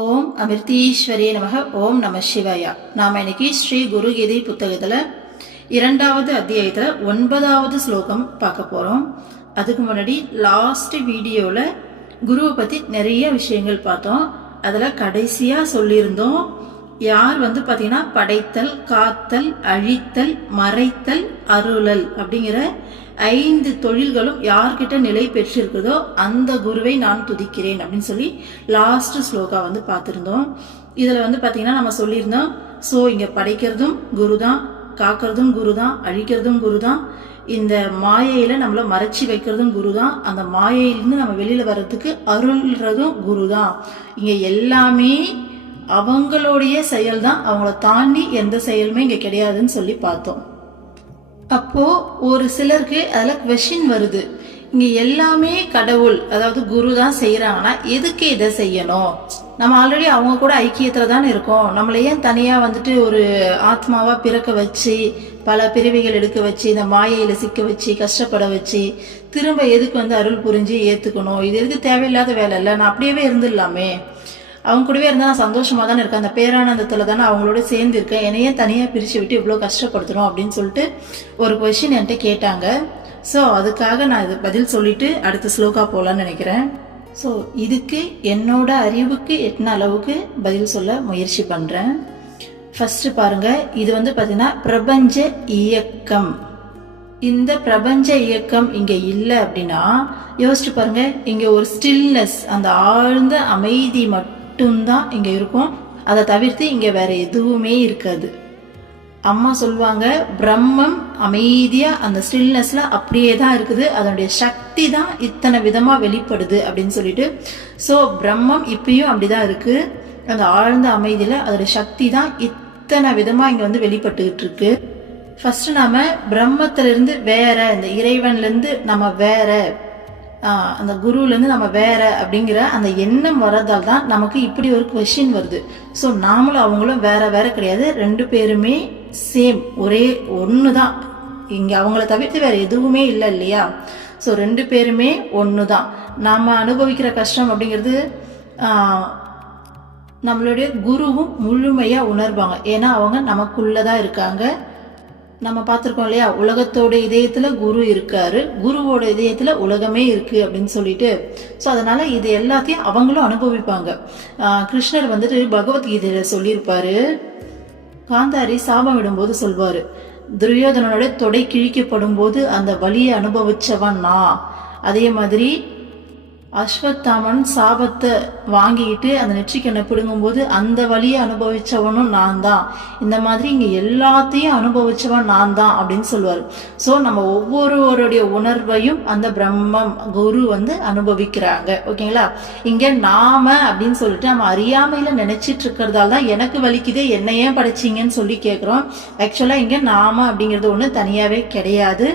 ஓம் அமிர்தீஸ்வரியே நமக. ஓம் நம சிவாயா. நாம் இன்னைக்கு ஸ்ரீ குருகீதை புத்தகத்தில் 2வது அத்தியாயத்தில் 9வது ஸ்லோகம் பார்க்க போகிறோம். அதுக்கு முன்னாடி லாஸ்ட் வீடியோவில் குருவை பற்றி நிறைய விஷயங்கள் பார்த்தோம். அதில் கடைசியாக சொல்லியிருந்தோம், யார் பார்த்தீங்கன்னா படைத்தல், காத்தல், அழித்தல், மறைத்தல், அருளல் அப்படிங்கிற 5 தொழில்களும் யார்கிட்ட நிலை பெற்றிருக்குதோ அந்த குருவை நான் துதிக்கிறேன் அப்படின்னு சொல்லி லாஸ்ட் ஸ்லோகா பார்த்துருந்தோம். இதில் பார்த்தீங்கன்னா நம்ம சொல்லியிருந்தோம், ஸோ இங்கே படைக்கிறதும் குரு தான், காக்கிறதும் குரு தான், அழிக்கிறதும் குரு தான், இந்த மாயையில நம்மள மறைச்சி வைக்கிறதும் குரு தான், அந்த மாயையிலிருந்து நம்ம வெளியில வர்றதுக்கு அருள்றதும் குரு தான். இங்க எல்லாமே அவங்களுடைய செயல் தான், அவங்கள தாண்டி எந்த செயலுமே இங்க கிடையாதுன்னு சொல்லி பார்த்தோம். அப்போ ஒரு சிலருக்கு அதுல கொஸ்டின் வருது, இங்க எல்லாமே கடவுள் அதாவது குரு தான் செய்யறாங்கன்னா எதுக்கு இதை செய்யணும்? நம்ம ஆல்ரெடி அவங்க கூட ஐக்கியத்துல தானே இருக்கோம். நம்மள ஏன் தனியா ஒரு ஆத்மாவா பிறக்க வச்சு பல பிறவிகள் எடுக்க வச்சு இந்த மாயையில சிக்க வச்சு கஷ்டப்பட வச்சு திரும்ப எதுக்கு அருள் புரிஞ்சு ஏத்துக்கணும்? இது எதுக்கு? தேவையில்லாத வேலை இல்லை. நான் அப்படியே இருந்துடலாமே, அவங்க கூடவே இருந்தால் நான் சந்தோஷமா தானே இருக்கேன், அந்த பேரானந்தத்துல தானே அவங்களோட சேர்ந்து இருக்கேன், என்னையே தனியாக பிரித்து விட்டு இவ்வளோ கஷ்டப்படுத்தணும் அப்படின்னு சொல்லிட்டு ஒரு கொஸ்டின் என்கிட்ட கேட்டாங்க. ஸோ அதுக்காக நான் இது பதில் சொல்லிட்டு அடுத்த ஸ்லோகா போகலான்னு நினைக்கிறேன். ஸோ இதுக்கு என்னோட அறிவுக்கு எத்தனை அளவுக்கு பதில் சொல்ல முயற்சி பண்ணுறேன். ஃபர்ஸ்ட் பாருங்க, இது பார்த்தீங்கன்னா பிரபஞ்ச இயக்கம். இந்த பிரபஞ்ச இயக்கம் இங்க இல்லை அப்படின்னா யோசிச்சு பாருங்க, இங்க ஒரு ஸ்டில்னஸ், அந்த ஆழ்ந்த அமைதி மட்டும்தான் இங்க இருக்கும். அதை தவிர்த்து இங்க வேற எதுவுமே இருக்காது. அம்மா சொல்லுவாங்க, பிரம்மம் அமைதியா அந்த ஸ்டில்னஸ்ல அப்படியே தான் இருக்குது, அதனுடைய சக்தி தான் இத்தனை விதமா வெளிப்படுது அப்படின்னு சொல்லிட்டு. ஸோ பிரம்மம் இப்பயும் அப்படிதான் இருக்கு, அந்த ஆழ்ந்த அமைதியில அதோட சக்தி தான் இத்தனை விதமா இங்க வெளிப்பட்டுக்கிட்டு இருக்கு. ஃபர்ஸ்ட் நாம பிரம்மத்திலிருந்து வேற, இந்த இறைவன்ல இருந்து நம்ம வேற, அந்த குருல இருந்து நம்ம வேற அப்படிங்கிற அந்த எண்ணம் வரதால் தான் நமக்கு இப்படி ஒரு கொஸ்டின் வருது. ஸோ நாமளும் அவங்களும் வேற வேற கிடையாது, 2 பேருமே சேம், ஒரே ஒன்று தான். இங்க அவங்கள தவிர்த்து வேற எதுவுமே இல்லை இல்லையா? ஸோ 2 பேருமே ஒன்று தான். நாம அனுபவிக்கிற கஷ்டம் அப்படிங்கிறது நம்மளுடைய குருவும் முழுமையா உணர்வாங்க. ஏன்னா அவங்க நமக்குள்ளதான் இருக்காங்க. நம்ம பார்த்துருக்கோம் இல்லையா, உலகத்தோட இதயத்துல குரு இருக்காரு, குருவோட இதயத்துல உலகமே இருக்கு அப்படின்னு சொல்லிட்டு. ஸோ அதனால இது எல்லாத்தையும் அவங்களும் அனுபவிப்பாங்க. கிருஷ்ணர் பகவத்கீதையில சொல்லியிருப்பாரு, காந்தாரி சாபம் விடும்போது சொல்வாரு, துரியோதனோட தொடை கிழிக்கப்படும் போது அந்த வலியை அனுபவிச்சவன் நான். அதே மாதிரி அஸ்வத்தாமன் சாபத்தை வாங்கிட்டு அந்த நெற்றிக்கண்ணை பிடுங்கும் போது அந்த வழியை அனுபவிச்சவனும் நான் தான். இந்த மாதிரி இங்க எல்லாத்தையும் அனுபவிச்சவன் நான் தான் அப்படின்னு சொல்லுவார். ஸோ நம்ம ஒவ்வொருவருடைய உணர்வையும் அந்த பிரம்மம் குரு அனுபவிக்கிறாங்க. ஓகேங்களா? இங்க நாம அப்படின்னு சொல்லிட்டு நம்ம அறியாமையில நினைச்சிட்டு இருக்கிறதால தான் எனக்கு வலிக்குது, என்ன ஏன் படைச்சிங்கன்னு சொல்லி கேட்கிறோம். ஆக்சுவலா இங்க நாம அப்படிங்கிறது ஒண்ணு தனியாவே கிடையாது,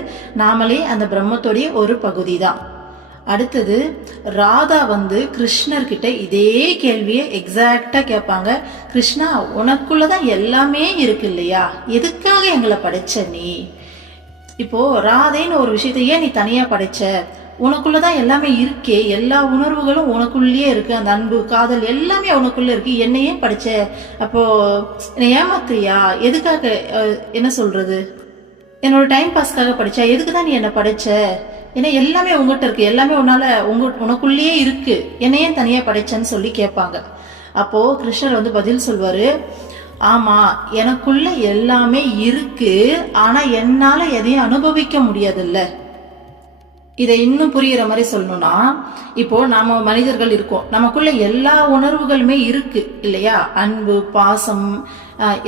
நாமளே அந்த பிரம்மத்துடைய ஒரு பகுதி தான். அடுத்தது ராதா கிருஷ்ணர்கிட்ட இதே கேள்வியை எக்ஸாக்டா கேட்பாங்க. கிருஷ்ணா, உனக்குள்ளதான் எல்லாமே இருக்கு இல்லையா, எதுக்காக எங்களை படைச்ச நீ? இப்போ ராதைன்னு ஒரு விஷயத்த ஏன் நீ தனியா படைச்ச? உனக்குள்ளதான் எல்லாமே இருக்கே, எல்லா உணர்வுகளும் உனக்குள்ளேயே இருக்கு, அந்த அன்பு காதல் எல்லாமே உனக்குள்ள இருக்கு, என்னையே படைச்ச? அப்போ என்னை ஏமாத்துறியா? எதுக்காக? என்ன சொல்றது, என்னோட டைம் பாஸ்க்காக படிச்சா? எதுக்குதான் நீ என்ன படைச்ச? ஏன்னா எல்லாமே உங்ககிட்ட இருக்கு, எல்லாமே உனக்குள்ளேயே இருக்கு, என்னையே தனியா படைச்சேன்னு சொல்லி கேட்பாங்க. அப்போ கிருஷ்ணர் பதில் சொல்வாரு, ஆமா எனக்குள்ள எல்லாமே இருக்கு, ஆனா என்னால எதையும் அனுபவிக்க முடியாதுல்ல. இதை இன்னும் புரியுற மாதிரி சொல்லணும்னா, இப்போ நாம மனிதர்கள் இருக்கோம், நமக்குள்ள எல்லா உணர்வுகளுமே இருக்கு இல்லையா? அன்பு, பாசம்,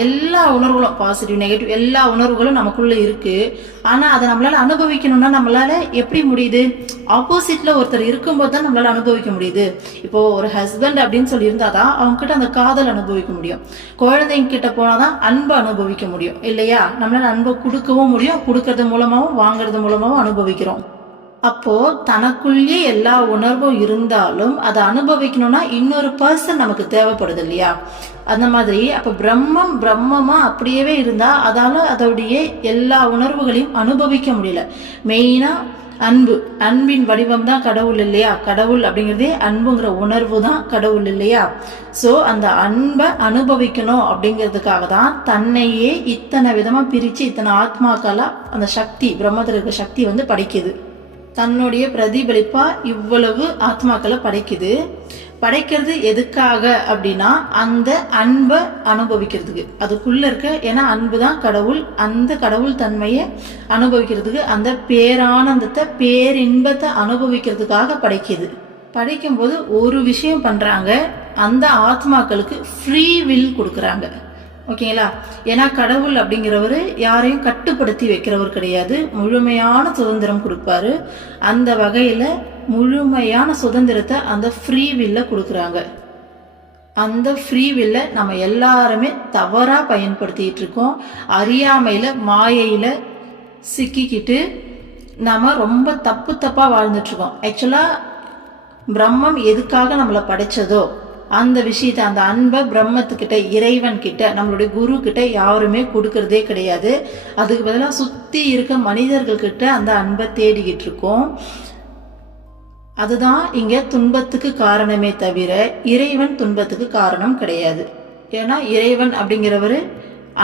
எல்லா உணர்வுகளும், பாசிட்டிவ் நெகட்டிவ் எல்லா உணர்வுகளும் நமக்குள்ள இருக்கு. ஆனா அதை நம்மளால அனுபவிக்கணும்னா நம்மளால எப்படி முடியுது? ஆப்போசிட்ல ஒருத்தர் இருக்கும்போது தான் நம்மளால அனுபவிக்க முடியுது. இப்போ ஒரு ஹஸ்பண்ட் அப்படின்னு சொல்லி இருந்தாதான் அவங்க கிட்ட அந்த காதல் அனுபவிக்க முடியும். குழந்தைங்க கிட்ட போனாதான் அன்பை அனுபவிக்க முடியும் இல்லையா? நம்மளால அன்பை கொடுக்கவும் முடியும், கொடுக்கறது மூலமாவும் வாங்குறது மூலமாவும் அனுபவிக்கிறோம். அப்போ தனக்குள்ளே எல்லா உணர்வும் இருந்தாலும் அதை அனுபவிக்கணும்னா இன்னொரு பர்சன் நமக்கு தேவைப்படுது இல்லையா? அந்த மாதிரி அப்ப பிரம்மமா அப்படியே இருந்தா அதால அதோடைய எல்லா உணர்வுகளையும் அனுபவிக்க முடியல. மெயினா அன்பு, அன்பின் வடிவம் தான் கடவுள் இல்லையா? கடவுள் அப்படிங்கிறதே அன்புங்கிற உணர்வு தான் கடவுள் இல்லையா? ஸோ அந்த அன்பை அனுபவிக்கணும் அப்படிங்கிறதுக்காக தான் தன்னையே இத்தனை விதமாக பிரித்து இத்தனை ஆத்மாக்களா அந்த சக்தி, பிரம்மத்தில் இருக்க சக்தி வந்து படைக்குது. தன்னுடைய பிரதிபலிப்பா இவ்வளவு ஆத்மாக்களை படைக்குது. படைக்கிறது எதுக்காக அப்படின்னா அந்த அன்பை அனுபவிக்கிறதுக்கு, அதுக்குள்ள இருக்க, ஏன்னா அன்பு தான் கடவுள், அந்த கடவுள் தன்மையை அனுபவிக்கிறதுக்கு, அந்த பேரானந்தத்தை பேரின்பத்தை அனுபவிக்கிறதுக்காக படைக்குது. படைக்கும் போது ஒரு விஷயம் பண்றாங்க, அந்த ஆத்மாக்களுக்கு ஃப்ரீ வில் கொடுக்குறாங்க. ஓகேங்களா? ஏன்னா கடவுள் அப்படிங்கிறவர் யாரையும் கட்டுப்படுத்தி வைக்கிறவர் கிடையாது, முழுமையான சுதந்திரம் கொடுப்பாரு. அந்த வகையில் முழுமையான சுதந்திரத்தை அந்த ஃப்ரீ வில்ல கொடுக்குறாங்க. அந்த ஃப்ரீ வில்ல நம்ம எல்லாருமே தவறாக பயன்படுத்திட்டு இருக்கோம். அறியாமையில் மாயையில் சிக்கிக்கிட்டு நம்ம ரொம்ப தப்பாக வாழ்ந்துட்டுருக்கோம். ஆக்சுவலாக பிரம்மம் எதுக்காக நம்மளை படைச்சதோ அந்த விஷயத்தை, அந்த அன்பை பிரம்மத்துக்கிட்ட, இறைவன் கிட்ட, நம்மளுடைய குரு கிட்ட யாருமே கொடுக்கறதே கிடையாது. அதுக்கு பதிலாக சுற்றி இருக்க மனிதர்கள்கிட்ட அந்த அன்பை தேடிக்கிட்டு இருக்கோம். அதுதான் இங்கே துன்பத்துக்கு காரணமே தவிர இறைவன் துன்பத்துக்கு காரணம் கிடையாது. ஏன்னா இறைவன் அப்படிங்கிறவர்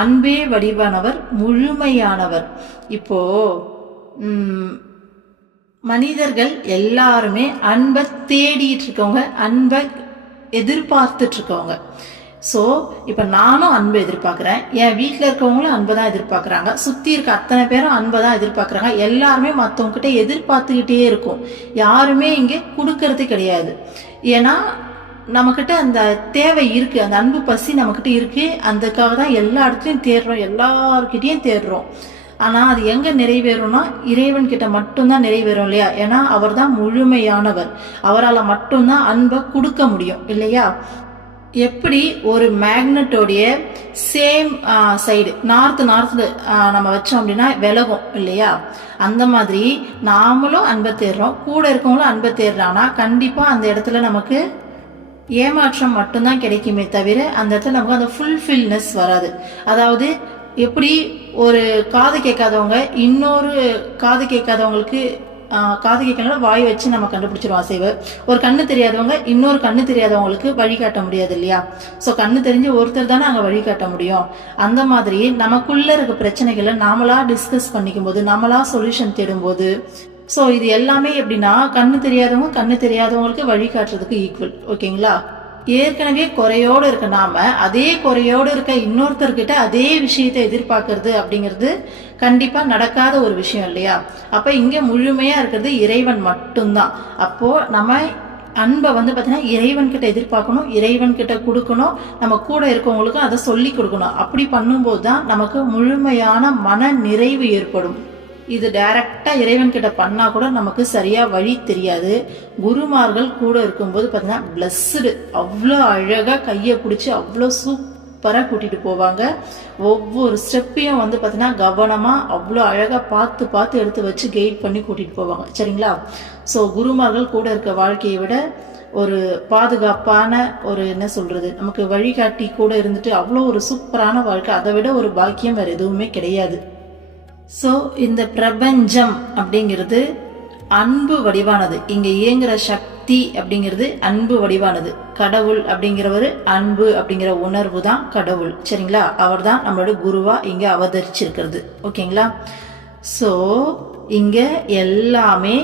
அன்பே வடிவானவர், முழுமையானவர். இப்போ மனிதர்கள் எல்லாருமே அன்பை தேடிட்டு இருக்கவங்க, அன்பை எதிர்பார்த்துட்டு இருக்கவங்க. ஸோ இப்போ நானும் அன்பை எதிர்பார்க்குறேன், என் வீட்டில் இருக்கவங்களும் அன்பை தான் எதிர்பார்க்குறாங்க, சுற்றி இருக்க அத்தனை பேரும் அன்பை தான் எதிர்பார்க்குறாங்க. எல்லாருமே மற்றவங்ககிட்ட எதிர்பார்த்துக்கிட்டே இருக்கும், யாருமே இங்கே கொடுக்கறது கிடையாது. ஏன்னா நம்மக்கிட்ட அந்த தேவை இருக்குது, அந்த அன்பு பசி நம்மக்கிட்ட இருக்குது. அதுக்காக தான் எல்லா இடத்துலையும் தேடுறோம், எல்லார்கிட்டையும் தேடுறோம். ஆனால் அது எங்கே நிறைவேறும்னா இறைவன் கிட்ட மட்டும்தான் நிறைவேறும் இல்லையா? ஏன்னா அவர் தான் முழுமையானவர், அவரால் மட்டும்தான் அன்பை கொடுக்க முடியும் இல்லையா? எப்படி ஒரு மேக்னட்டோடைய சேம் சைடு நார்த்து நம்ம வச்சோம் அப்படின்னா விலகும் இல்லையா? அந்த மாதிரி நாமளும் அன்பை தேடுறோம், கூட இருக்கவங்களும் அன்பை தேடுறாங்கன்னா கண்டிப்பாக அந்த இடத்துல நமக்கு ஏமாற்றம் மட்டும்தான் கிடைக்குமே தவிர அந்த இடத்துல நமக்கு அந்த ஃபுல்ஃபில்னஸ் வராது. அதாவது எப்படி ஒரு காது கேட்காதவங்க இன்னொரு காது கேட்காதவங்களுக்கு காது கேட்கலாம் வாய் வச்சு நம்ம கண்டுபிடிச்சிருவோம் அசைவு. ஒரு கண்ணு தெரியாதவங்க இன்னொரு கண்ணு தெரியாதவங்களுக்கு வழிகாட்ட முடியாது இல்லையா? ஸோ கண்ணு தெரிஞ்சு ஒருத்தர் தானே அங்கே வழிகாட்ட முடியும். அந்த மாதிரி நமக்குள்ள இருக்க பிரச்சனைகளை நாமளா டிஸ்கஸ் பண்ணிக்கும் போது, நாமளா சொல்யூஷன் தேடும்போது, ஸோ இது எல்லாமே எப்படின்னா கண்ணு தெரியாதவங்களுக்கு வழிகாட்டுறதுக்கு ஈக்குவல். ஓகேங்களா? ஏற்கனவே குறையோடு இருக்க நாம அதே குறையோடு இருக்க இன்னொருத்தர்கிட்ட அதே விஷயத்தை எதிர்பார்க்கறது அப்படிங்கிறது கண்டிப்பா நடக்காத ஒரு விஷயம் இல்லையா? அப்ப இங்க முழுமையா இருக்கிறது இறைவன் மட்டும்தான். அப்போ நம்ம அன்பை வந்து பார்த்தீங்கன்னா இறைவன் கிட்ட எதிர்பார்க்கணும், இறைவன் கிட்ட கொடுக்கணும், நம்ம கூட இருக்கவங்களுக்கும் அதை சொல்லி கொடுக்கணும். அப்படி பண்ணும்போது தான் நமக்கு முழுமையான மன நிறைவு ஏற்படும். இது டைரக்டா இறைவன் கிட்ட பண்ணா கூட நமக்கு சரியா வழி தெரியாது. குருமார்கள் கூட இருக்கும்போது பார்த்தீங்கன்னா பிளஸ்டு, அவ்வளோ அழகா கையை பிடிச்சி அவ்வளோ சூப்பராக கூட்டிட்டு போவாங்க. ஒவ்வொரு ஸ்டெப்பையும் வந்து பார்த்தீங்கன்னா கவனமா அவ்வளோ அழகா பார்த்து எடுத்து வச்சு கைட் பண்ணி கூட்டிட்டு போவாங்க. சரிங்களா? ஸோ குருமார்கள் கூட இருக்க வாழ்க்கையை விட ஒரு பாதுகாப்பான ஒரு என்ன சொல்றது, நமக்கு வழிகாட்டி கூட இருந்துட்டு அவ்வளோ ஒரு சூப்பரான வாழ்க்கை, அதை விட ஒரு பாக்கியம் வேற எதுவுமே கிடையாது. ஸோ இந்த பிரபஞ்சம் அப்படிங்கிறது அன்பு வடிவானது, இங்க இயங்குற சக்தி அப்படிங்கிறது அன்பு வடிவானது. கடவுள் அப்படிங்கிறவர் அன்பு அப்படிங்கிற உணர்வு தான் கடவுள். சரிங்களா? அவர் தான் நம்மளோட குருவா இங்க அவதரிச்சிருக்கிறது. ஓகேங்களா? ஸோ இங்க எல்லாமே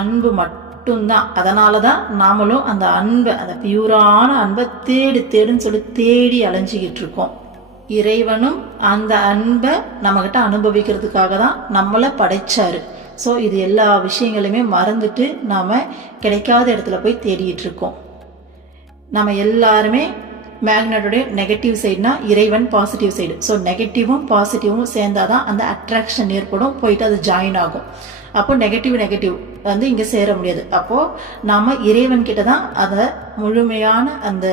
அன்பு மட்டும்தான். அதனாலதான் நாமளும் அந்த அன்பை, அந்த பியூரான அன்பை தேடுன்னு சொல்லி தேடி அலைஞ்சிக்கிட்டு இருக்கோம். இறைவனும் அந்த அன்பை நம்மகிட்ட அனுபவிக்கிறதுக்காக தான் நம்மளை படைச்சாரு. ஸோ இது எல்லா விஷயங்களுமே மறந்துட்டு நாம கிடைக்காத இடத்துல போய் தேடிட்டு இருக்கோம். நம்ம எல்லாருமே மேக்னட்டோடைய நெகட்டிவ் சைடுனா இறைவன் பாசிட்டிவ் சைடு. ஸோ நெகட்டிவும் பாசிட்டிவும் சேர்ந்தாதான் அந்த அட்ராக்ஷன் ஏற்படும், போயிட்டு அது ஜாயின் ஆகும். அப்போ நெகட்டிவ் வந்து இங்கே சேர முடியாது. அப்போ நாம இறைவன் கிட்ட தான் அதை முழுமையான அந்த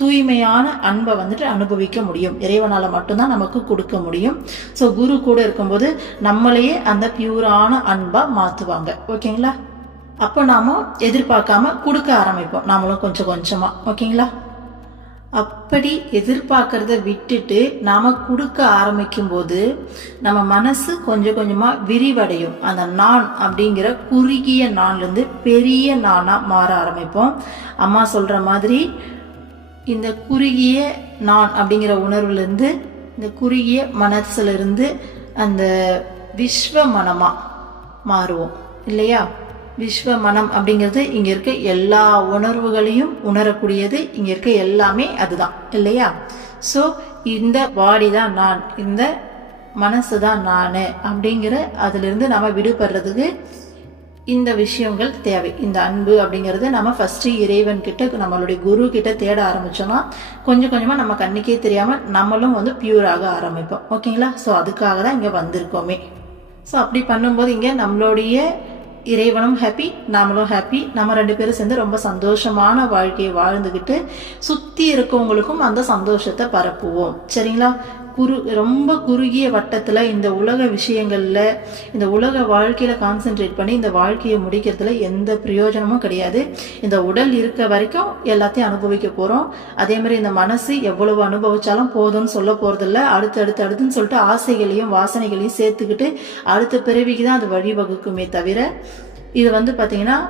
தூய்மையான அன்பை வந்துட்டு அனுபவிக்க முடியும். இறைவனால மட்டும்தான் நமக்கு கொடுக்க முடியும். ஸோ குரு கூட இருக்கும்போது நம்மளையே அந்த பியூரான அன்பா மாத்துவாங்க. ஓகேங்களா? அப்போ நாம எதிர்பார்க்காம கொடுக்க ஆரம்பிப்போம், நாமளும் கொஞ்சம் கொஞ்சமா. ஓகேங்களா? அப்படி எதிர்பார்க்கறத விட்டுட்டு நாம கொடுக்க ஆரம்பிக்கும் போது நம்ம மனசு கொஞ்சம் கொஞ்சமா விரிவடையும். அந்த நான் அப்படிங்கிற குறுகிய நான்லேருந்து பெரிய நானா மாற ஆரம்பிப்போம். அம்மா சொல்ற மாதிரி இந்த குறுகிய நான் அப்படிங்கிற உணர்வுலேருந்து, இந்த குறுகிய மனசுல இருந்து அந்த விஸ்வ மனமா மாறுவோம் இல்லையா? விஸ்வ மனம் அப்படிங்கிறது இங்க இருக்க எல்லா உணர்வுகளையும் உணரக்கூடியது. இங்க இருக்க எல்லாமே அதுதான் இல்லையா? ஸோ இந்த பாடி தான் நான், இந்த மனசு தான் நான் அப்படிங்கிற அதுல இருந்து நம்ம விடுபடுறதுக்கு இந்த விஷயங்கள் தேவை. இந்த அன்பு அப்படிங்கறது நம்ம ஃபர்ஸ்ட் இறைவன் கிட்ட, நம்மளுடைய குரு கிட்ட தேட ஆரம்பிச்சோம்னா கொஞ்சம் கொஞ்சமா நம்ம கண்ணுக்கே தெரியாம நம்மளும் பியூராக ஆரம்பிப்போம். ஓகேங்களா? ஸோ அதுக்காக தான் இங்க வந்திருக்கோமே. ஸோ அப்படி பண்ணும்போது இங்க நம்மளுடைய இறைவனும் ஹாப்பி, நாமளும் ஹாப்பி. நம்ம 2 பேரும் சேர்ந்து ரொம்ப சந்தோஷமான வாழ்க்கையை வாழ்ந்துக்கிட்டு சுத்தி இருக்கவங்களுக்கும் அந்த சந்தோஷத்தை பரப்புவோம். சரிங்களா? ரொம்ப குறுகிய வட்டத்துல இந்த உலக விஷயங்கள்ல, இந்த உலக வாழ்க்கையில கான்சென்ட்ரேட் பண்ணி இந்த வாழ்க்கையை முடிக்கிறதுல எந்த பிரயோஜனமும் கிடையாது. இந்த உடல் இருக்க வரைக்கும் எல்லாத்தையும் அனுபவிக்க போறோம். அதே மாதிரி இந்த மனசு எவ்வளவு அனுபவிச்சாலும் போதும்னு சொல்ல போறதில்ல. அடுத்துன்னு சொல்லிட்டு ஆசைகளையும் வாசனைகளையும் சேர்த்துக்கிட்டு அடுத்த பிறவிக்கு தான் அது வழிவகுக்குமே தவிர, இது பாத்தீங்கன்னா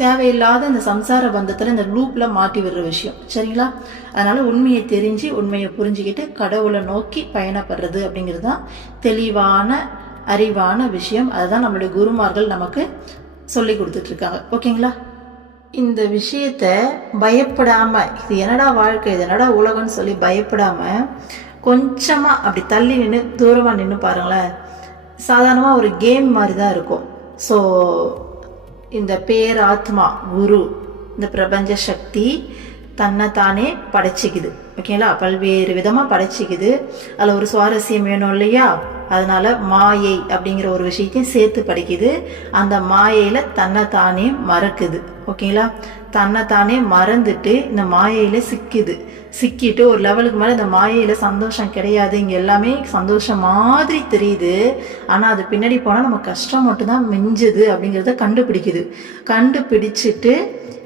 தேவையில்லாத இந்த சம்சார பந்தத்துல இந்த லூப்ல மாட்டி விடுற விஷயம். சரிங்களா? அதனால உண்மையை தெரிஞ்சு, உண்மையை புரிஞ்சுக்கிட்டு கடவுளை நோக்கி பயணப்படுறது அப்படிங்கிறது தான் தெளிவான அறிவான விஷயம். அதுதான் நம்மளுடைய குருமார்கள் நமக்கு சொல்லி கொடுத்துட்டு இருக்காங்க. ஓகேங்களா? இந்த விஷயத்த பயப்படாம, இது என்னடா வாழ்க்கை, இது என்னடா உலகம்னு சொல்லி பயப்படாம கொஞ்சமா அப்படி தள்ளி நின்று தூரமா நின்று பாருங்களேன். சாதாரணமா ஒரு கேம் மாதிரி தான் இருக்கும். ஸோ இந்த பேராத்மா குரு, இந்த பிரபஞ்ச சக்தி தன்னைத்தானே படைச்சிக்குது. ஓகேங்களா? பல்வேறு விதமா படைச்சிக்குது. அதுல ஒரு சுவாரஸ்யம் வேணும் இல்லையா? அதனால மாயை அப்படிங்கிற ஒரு விஷயத்தையும் சேர்த்து படிக்குது. அந்த மாயையில தன்னைத்தானே மறக்குது. ஓகேங்களா? தன்னைத்தானே மறந்துட்டு இந்த மாயையில சிக்கிட்டு ஒரு லெவலுக்கு மேலே இந்த மாயையில சந்தோஷம் கிடையாது, இங்க எல்லாமே சந்தோஷம் மாதிரி தெரியுது. ஆனா அது பின்னாடி போனா நம்ம கஷ்டம் மட்டும்தான் மிஞ்சுது அப்படிங்கிறத கண்டுபிடிச்சிட்டு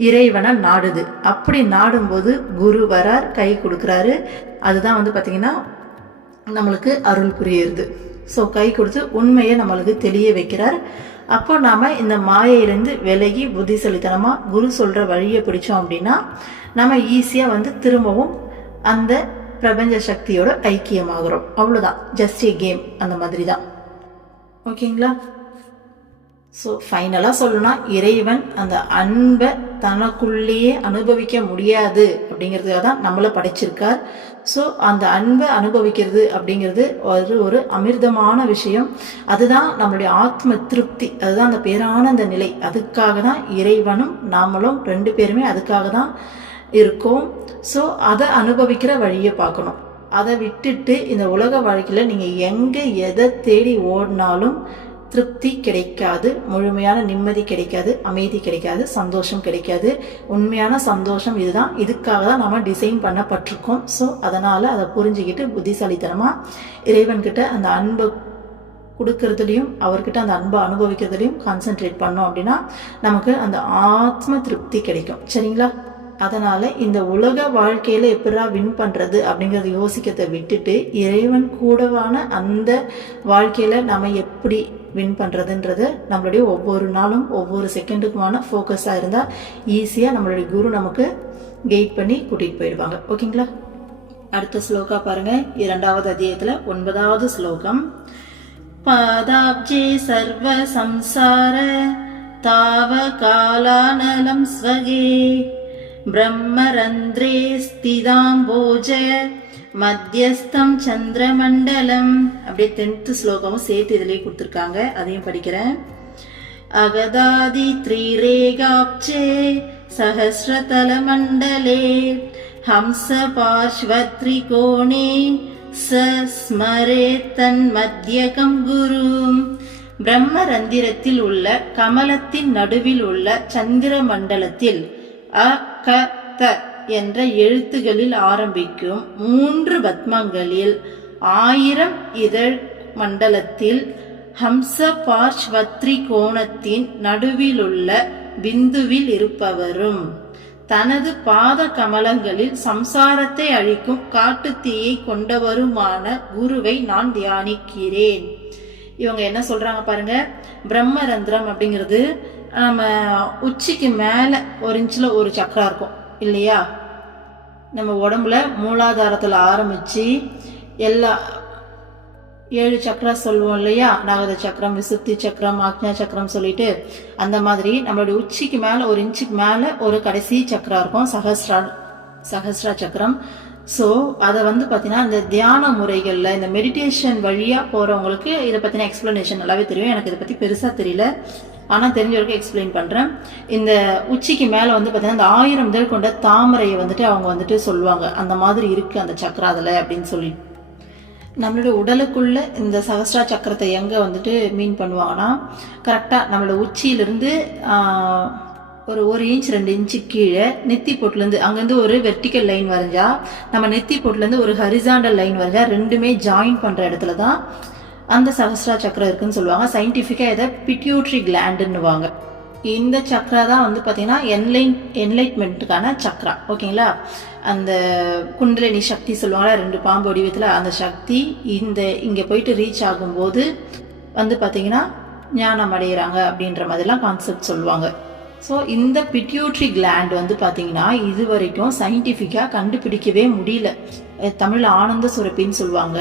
இறைவனை நாடுது. அப்படி நாடும்போது குரு வரார், கை கொடுக்குறாரு. அதுதான் பாத்தீங்கன்னா நம்மளுக்கு அருள் புரியுது. ஸோ கை கொடுத்து உண்மையை நம்மளுக்கு தெரிய வைக்கிறார். அப்போ நாம இந்த மாயையிலேருந்து விலகி புத்திசாலித்தனமா குரு சொல்ற வழியை பிடிச்சோம் அப்படின்னா நம்ம ஈஸியா திரும்பவும் அந்த பிரபஞ்ச சக்தியோட ஐக்கியமாகிறோம். அவ்வளவுதான், ஜஸ்ட் ஏ கேம் அந்த மாதிரி தான். ஓகேங்களா? ஸோ ஃபைனலாக சொல்லணும்னா இறைவன் அந்த அன்பை தனக்குள்ளேயே அனுபவிக்க முடியாது அப்படிங்கிறதுக்காக தான் நம்மளை படைச்சிருக்கார். ஸோ அந்த அன்பை அனுபவிக்கிறது அப்படிங்கிறது ஒரு அமிர்தமான விஷயம். அதுதான் நம்மளுடைய ஆத்ம திருப்தி, அதுதான் அந்த பேரானந்த நிலை. அதுக்காக தான் இறைவனும் நாமளும் 2 பேருமே அதுக்காக தான் இருக்கோம். ஸோ அதை அனுபவிக்கிற வழியை பார்க்கணும். அதை விட்டுட்டு இந்த உலக வாழ்க்கையில் நீங்கள் எங்கே எதை தேடி ஓடினாலும் திருப்தி கிடைக்காது, முழுமையான நிம்மதி கிடைக்காது, அமைதி கிடைக்காது, சந்தோஷம் கிடைக்காது. உண்மையான சந்தோஷம் இதுதான். இதுக்காக தான் நம்ம டிசைன் பண்ணப்பட்டிருக்கோம். ஸோ அதனால அதை புரிஞ்சுக்கிட்டு புத்திசாலித்தனமா இறைவன்கிட்ட அந்த அன்பை கொடுக்கறதுலையும் அவர்கிட்ட அந்த அன்பை அனுபவிக்கிறதுலையும் கான்சென்ட்ரேட் பண்ணோம் அப்படின்னா நமக்கு அந்த ஆத்ம திருப்தி கிடைக்கும். சரிங்களா? அதனால இந்த உலக வாழ்க்கையில எப்படா வின் பண்றது அப்படிங்கறத யோசிக்கிறத விட்டுட்டு இறைவன் கூடவான அந்த வாழ்க்கையில நம்ம எப்படி வின் பண்றதுன்றது நம்மளுடைய ஒவ்வொரு நாளும் ஒவ்வொரு செகண்டுக்குமான ஃபோக்கஸா இருந்தா ஈஸியா நம்மளுடைய குரு நமக்கு கைட் பண்ணி கூட்டிட்டு போயிடுவாங்க. ஓகேங்களா? அடுத்த ஸ்லோகா பாருங்க. 2வது அத்தியாயத்துல 9வது ஸ்லோகம். பாதாப்ஜே சர்வ சம்சார தாவ காலானலம் ஸ்வகே பிரம்மரந்திரே ஸ்திதாம்போஜ மத்தியஸ்தம் சந்திரமண்டலம். அப்படியே 10th ஸ்லோகமும் சேர்த்து இதுலயே கொடுத்துருக்காங்க, அதையும் படிக்கிறேன். அகதாதி த்ரீரேகாப்சே சஹஸ்ரதல மண்டலே ஹம்ச பார்ஷ்வத்ரிகோணே ஸ்மரே தன் மத்தியகம் குரும். பிரம்மரந்திரத்தில் உள்ள கமலத்தின் நடுவில் உள்ள சந்திர மண்டலத்தில் அ க த என்ற எழுத்துகளில் ஆரம்பிக்கும் 3 பத்மங்களில் 1000 இதழ் மண்டலத்தில் ஹம்ச பார்ஷ்வத்ரி கோணத்தின் நடுவிலுள்ள பிந்துவில் இருப்பவரும் தனது பாத கமலங்களில் சம்சாரத்தை அழிக்கும் காட்டு தீயை கொண்டவருமான குருவை நான் தியானிக்கிறேன். இவங்க என்ன சொல்றாங்க பாருங்க, பிரம்மரந்திரம் அப்படிங்கிறது நம்ம உச்சிக்கு மேல 1 இன்ச்ல ஒரு சக்கரா இருக்கும் இல்லையா. நம்ம உடம்புல மூலாதாரத்துல ஆரம்பிச்சு எல்லா 7 சக்கரா சொல்லுவோம் இல்லையா, நாகத சக்கரம், விசுப்தி சக்கரம், ஆக்ஞா சக்கரம் சொல்லிட்டு, அந்த மாதிரி நம்மளுடைய உச்சிக்கு மேல 1 இன்ச்சுக்கு மேல ஒரு கடைசி சக்கரா இருக்கும், சஹஸ்ரா சக்கரம். ஸோ அதை பார்த்தீங்கன்னா இந்த தியான முறைகளில் இந்த மெடிடேஷன் வழியாக போகிறவங்களுக்கு இதை பற்றின எக்ஸ்பிளனேஷன் நல்லாவே தெரியும். எனக்கு இதை பற்றி பெருசாக தெரியல, ஆனால் தெரிஞ்சவருக்கு எக்ஸ்பிளைன் பண்ணுறேன். இந்த உச்சிக்கு மேலே பார்த்தீங்கன்னா இந்த 1000 இதழ் கொண்ட தாமரையை அவங்க சொல்லுவாங்க, அந்த மாதிரி இருக்குது அந்த சக்கரா அதில் அப்படின்னு சொல்லி. நம்மளோட உடலுக்குள்ள இந்த சஹஸ்ரா சக்கரத்தை எங்கே மீன் பண்ணுவாங்கன்னா, கரெக்டாக நம்மளோட உச்சியிலிருந்து ஒரு 1 இன்ச் 2 இன்ச்சு கீழே நெத்தி பொட்டுலேருந்து அங்கேருந்து ஒரு வெர்டிக்கல் லைன் வரைஞ்சா, நம்ம நெத்தி பொட்டுலேருந்து ஒரு ஹரிசாண்டல் லைன் வரைஞ்சா, ரெண்டுமே ஜாயின் பண்ணுற இடத்துல தான் அந்த சஹஸ்ரா சக்கரம் இருக்குன்னு சொல்லுவாங்க. சயின்டிஃபிக்காக இதை பிட்யூட்ரி கிளாண்டுன்னுவாங்க. இந்த சக்கரா தான் பார்த்தீங்கன்னா என்லைட்மெண்ட்டுக்கான சக்கரா, ஓகேங்களா. அந்த குண்டலினி சக்தி சொல்லுவாங்களா, 2 பாம்பு வடிவத்தில், அந்த சக்தி இங்கே போயிட்டு ரீச் ஆகும்போது பார்த்தீங்கன்னா ஞானம் அடைகிறாங்க அப்படின்ற மாதிரிலாம் கான்செப்ட் சொல்லுவாங்க. ஸோ இந்த பிட்யூட்ரி கிளாண்ட் பார்த்தீங்கன்னா இது வரைக்கும் சயின்டிஃபிக்காக கண்டுபிடிக்கவே முடியல. தமிழில் ஆனந்த சுரப்பின்னு சொல்லுவாங்க.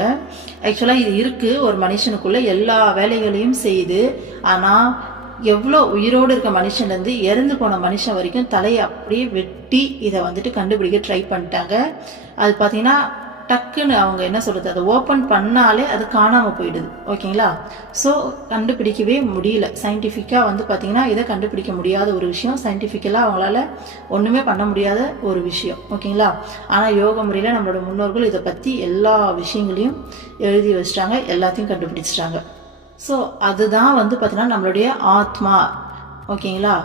ஆக்சுவலாக இது இருக்குது ஒரு மனுஷனுக்குள்ள, எல்லா வேலைகளையும் செய்யுது. ஆனால் எவ்வளோ உயிரோடு இருக்க மனுஷன்லேருந்து இறந்து போன மனுஷன் வரைக்கும் தலையை அப்படியே வெட்டி இதை கண்டுபிடிக்க ட்ரை பண்ணிட்டாங்க. அது பார்த்தீங்கன்னா டக்குன்னு அவங்க என்ன சொல்கிறது, அதை ஓப்பன் பண்ணாலே அது காணாமல் போயிடுது, ஓகேங்களா. ஸோ கண்டுபிடிக்கவே முடியல. சயின்டிஃபிக்காக பார்த்தீங்கன்னா இதை கண்டுபிடிக்க முடியாத ஒரு விஷயம், சயின்டிஃபிக்கலாக அவங்களால ஒன்றுமே பண்ண முடியாத ஒரு விஷயம், ஓகேங்களா. ஆனால் யோக முறையில் நம்மளோட முன்னோர்கள் இதை பற்றி எல்லா விஷயங்களையும் எழுதி வச்சிட்டாங்க, எல்லாத்தையும் கண்டுபிடிச்சிட்டாங்க. ஸோ அதுதான் பார்த்தீங்கன்னா நம்மளுடைய ஆத்மா, ஓகேங்களா.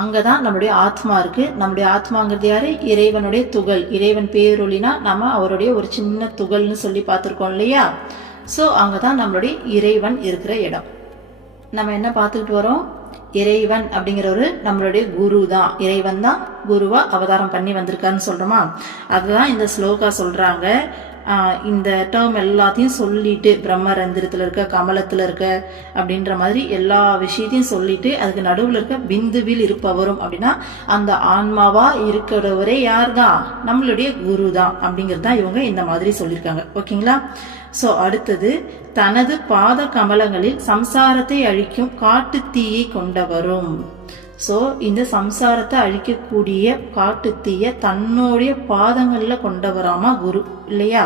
அங்கே தான் நம்மளுடைய ஆத்மா இருக்குது. நம்மளுடைய ஆத்மாங்கிறது யார்? இறைவனுடைய துகள். இறைவன் பேரொழினா நம்ம அவருடைய ஒரு சின்ன துகள்னு சொல்லி பார்த்துருக்கோம் இல்லையா. ஸோ அங்கே தான் நம்மளுடைய இறைவன் இருக்கிற இடம். நம்ம என்ன பார்த்துக்கிட்டு வரோம், இறைவன் அப்படிங்கிறவரு நம்மளுடைய குரு தான். இறைவன் தான் குருவா அவதாரம் பண்ணி வந்திருக்காருன்னு சொல்கிறோமா. அதுதான் இந்த ஸ்லோகா சொல்கிறாங்க. இந்த டேர்ம் எல்லாத்தையும் சொல்லிட்டு, பிரம்மரந்திரத்தில் இருக்க, கமலத்தில் இருக்க அப்படின்ற மாதிரி எல்லா விஷயத்தையும் சொல்லிட்டு, அதுக்கு நடுவில் இருக்க பிந்துவில் இருப்பவரும் அப்படின்னா அந்த ஆன்மாவா இருக்கிறவரே யார் தான்? நம்மளுடைய குரு தான் அப்படிங்கிறது தான் இவங்க இந்த மாதிரி சொல்லியிருக்காங்க, ஓகேங்களா. ஸோ அடுத்தது, தனது பாத கமலங்களில் சம்சாரத்தை அழிக்கும் காட்டு தீயை கொண்டவரும். ஸோ இந்த சம்சாரத்தை அழிக்கக்கூடிய காட்டு தீய தன்னுடைய பாதங்களில் கொண்டவராமா குரு இல்லையா.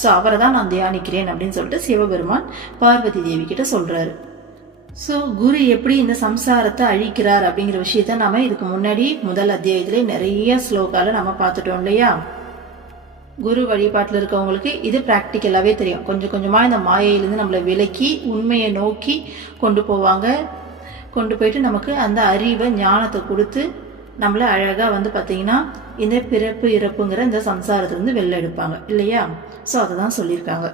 ஸோ அவரை தான் நான் தியானிக்கிறேன் அப்படின்னு சொல்லிட்டு சிவபெருமான் பார்வதி தேவி கிட்ட சொல்றாரு. ஸோ குரு எப்படி இந்த சம்சாரத்தை அழிக்கிறார் அப்படிங்கிற விஷயத்த நம்ம இதுக்கு முன்னாடி முதல் அத்தியாயத்திலே நிறைய ஸ்லோகால நம்ம பார்த்துட்டோம் இல்லையா. குரு வழிபாட்டில் இருக்கவங்களுக்கு இது ப்ராக்டிக்கலாகவே தெரியும். கொஞ்சம் கொஞ்சமாக இந்த மாயையிலேருந்து நம்மளை விலக்கி உண்மையை நோக்கி கொண்டு போவாங்க. கொண்டு போயிட்டு நமக்கு அந்த அறிவை, ஞானத்தை கொடுத்து நம்மளை அழகாக பார்த்தீங்கன்னா இந்த பிறப்பு இறப்புங்கிற இந்த சம்சாரத்துலேருந்து வெளில எடுப்பாங்க இல்லையா. ஸோ அதை தான் சொல்லியிருக்காங்க.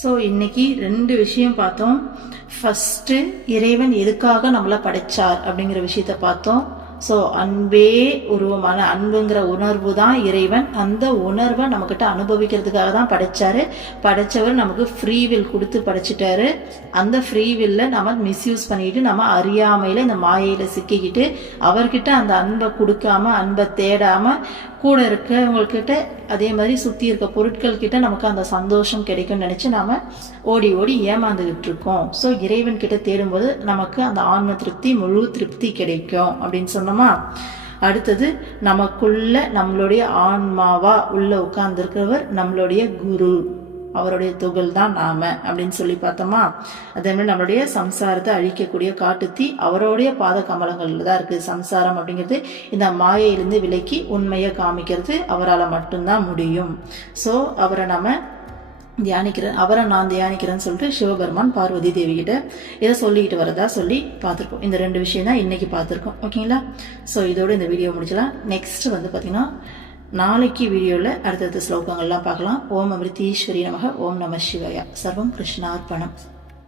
ஸோ இன்னைக்கு 2 விஷயம் பார்த்தோம். ஃபஸ்ட்டு, இறைவன் எதுக்காக நம்மளை படைச்சார் அப்படிங்கிற விஷயத்த பார்த்தோம். ஸோ அன்பே உருவமான அன்புங்கிற உணர்வு தான் இறைவன். அந்த உணர்வை நம்மக்கிட்ட அனுபவிக்கிறதுக்காக தான் படைச்சாரு. படைச்சவர் நமக்கு ஃப்ரீவில் கொடுத்து படைச்சிட்டாரு. அந்த ஃப்ரீவில்ல நம்ம மிஸ்யூஸ் பண்ணிட்டு, நம்ம அறியாமையில் இந்த மாயையில் சிக்கிக்கிட்டு, அவர்கிட்ட அந்த அன்பை கொடுக்காம, அன்பை தேடாம, கூட இருக்கவங்கக்கிட்ட அதே மாதிரி சுற்றி இருக்க பொருட்கள் கிட்ட நமக்கு அந்த சந்தோஷம் கிடைக்கும்னு நினச்சி நாம் ஓடி ஓடி ஏமாந்துக்கிட்டு இருக்கோம். ஸோ இறைவன் கிட்ட தேடும்போது நமக்கு அந்த ஆன்ம திருப்தி, முழு திருப்தி கிடைக்கும் அப்படின்னு சொன்னோமா. அடுத்தது, நமக்குள்ள நம்மளுடைய ஆன்மாவா உள்ள உட்கார்ந்துருக்கிறவர் நம்மளுடைய குரு, அவருடைய துகள் தான் நாம அப்படின்னு சொல்லி பார்த்தோமா. அதே மாதிரி நம்மளுடைய சம்சாரத்தை அழிக்கக்கூடிய காட்டுத்தீ அவருடைய பாத கமலங்கள்ல தான் இருக்கு. சம்சாரம் அப்படிங்கிறது இந்த மாயையிலிருந்து விலக்கி உண்மையை காமிக்கிறது அவரால் மட்டும்தான் முடியும். ஸோ அவரை நான் தியானிக்கிறேன்னு சொல்லிட்டு சிவபெருமான் பார்வதி தேவி கிட்ட இதை சொல்லிக்கிட்டு வரதா சொல்லி பார்த்துருக்கோம். இந்த 2 விஷயம் தான் இன்னைக்கு பார்த்துருக்கோம், ஓகேங்களா. ஸோ இதோட இந்த வீடியோ முடிச்சலாம். நெக்ஸ்ட் பார்த்தீங்கன்னா நாளைக்கு வீடியோவில் அடுத்தடுத்த ஸ்லோகங்கள்லாம் பார்க்கலாம். ஓம் அமிர்தீஸ்வரி நமக. ஓம் நம சிவாயா. சர்வம் கிருஷ்ணார்ப்பணம்.